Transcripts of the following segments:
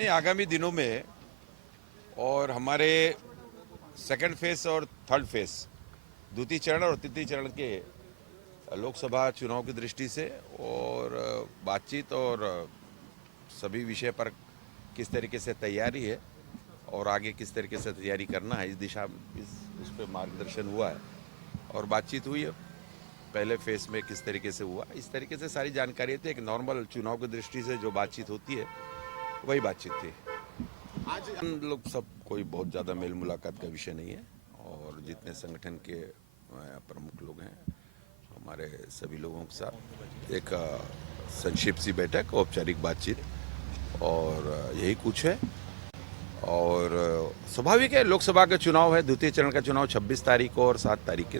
नहीं, आगामी दिनों में और हमारे सेकंड फेज और थर्ड फेज, द्वितीय चरण और तृतीय चरण के लोकसभा चुनाव की दृष्टि से और बातचीत और सभी विषय पर किस तरीके से तैयारी है और आगे किस तरीके से तैयारी करना है, इस दिशा उस पर मार्गदर्शन हुआ है और बातचीत हुई है। पहले फेज में किस तरीके से हुआ, इस तरीके से सारी जानकारी थी। एक नॉर्मल चुनाव की दृष्टि से जो बातचीत होती है वही बातचीत थी। आज हम लोग सब कोई बहुत ज़्यादा मेल मुलाकात का विषय नहीं है और जितने संगठन के प्रमुख लोग हैं हमारे सभी लोगों के साथ एक संक्षिप्त सी बैठक, औपचारिक बातचीत और यही कुछ है। और स्वाभाविक है, लोकसभा का चुनाव है, द्वितीय चरण का चुनाव 26 तारीख को और 7 तारीख के,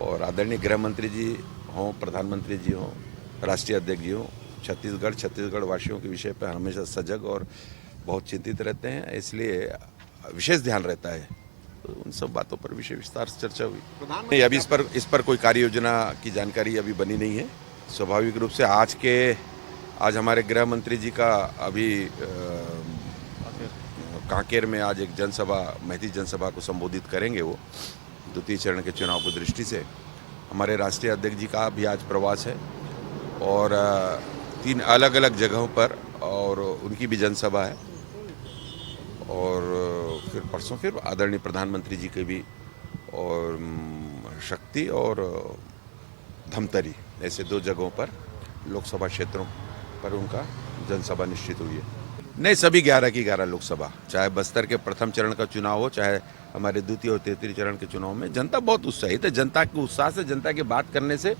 और आदरणीय गृह मंत्री जी हों, प्रधानमंत्री जी हों, राष्ट्रीय अध्यक्ष जी हों, छत्तीसगढ़ वासियों के विषय पर हमेशा सजग और बहुत चिंतित रहते हैं, इसलिए विशेष ध्यान रहता है। तो उन सब बातों पर विस्तार से चर्चा हुई। नहीं, अभी इस पर कोई कार्य योजना की जानकारी अभी बनी नहीं है। स्वाभाविक रूप से आज हमारे गृह मंत्री जी का अभी कांकेर में आज एक जनसभा, महती जनसभा को संबोधित करेंगे वो, द्वितीय चरण के चुनाव की दृष्टि से। हमारे राष्ट्रीय अध्यक्ष जी का भी आज प्रवास है और 3 अलग अलग जगहों पर और उनकी भी जनसभा है, और फिर परसों फिर आदरणीय प्रधानमंत्री जी के भी, और शक्ति और धमतरी, ऐसे 2 जगहों पर लोकसभा क्षेत्रों पर उनका जनसभा निश्चित हुई है। नहीं, सभी 11 की 11 लोकसभा, चाहे बस्तर के प्रथम चरण का चुनाव हो, चाहे हमारे द्वितीय और तृतीय चरण के चुनाव में जनता बहुत उत्साहित है। जनता के उत्साह से, जनता की बात करने से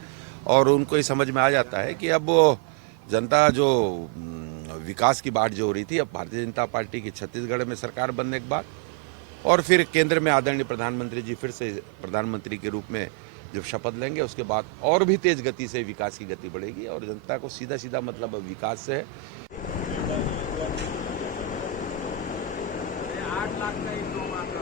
और उनको ये समझ में आ जाता है कि अब वो जनता जो विकास की बात जो हो रही थी, अब भारतीय जनता पार्टी की छत्तीसगढ़ में सरकार बनने के बाद और फिर केंद्र में आदरणीय प्रधानमंत्री जी फिर से प्रधानमंत्री के रूप में जब शपथ लेंगे, उसके बाद और भी तेज गति से विकास की गति बढ़ेगी और जनता को सीधा सीधा मतलब विकास से है। 8 लाख का एक दो मात्रा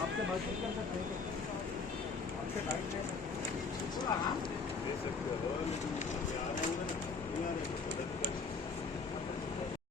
आपसे बातचीत कर सकते हैं, आपसे टाइम दे सकते हैं।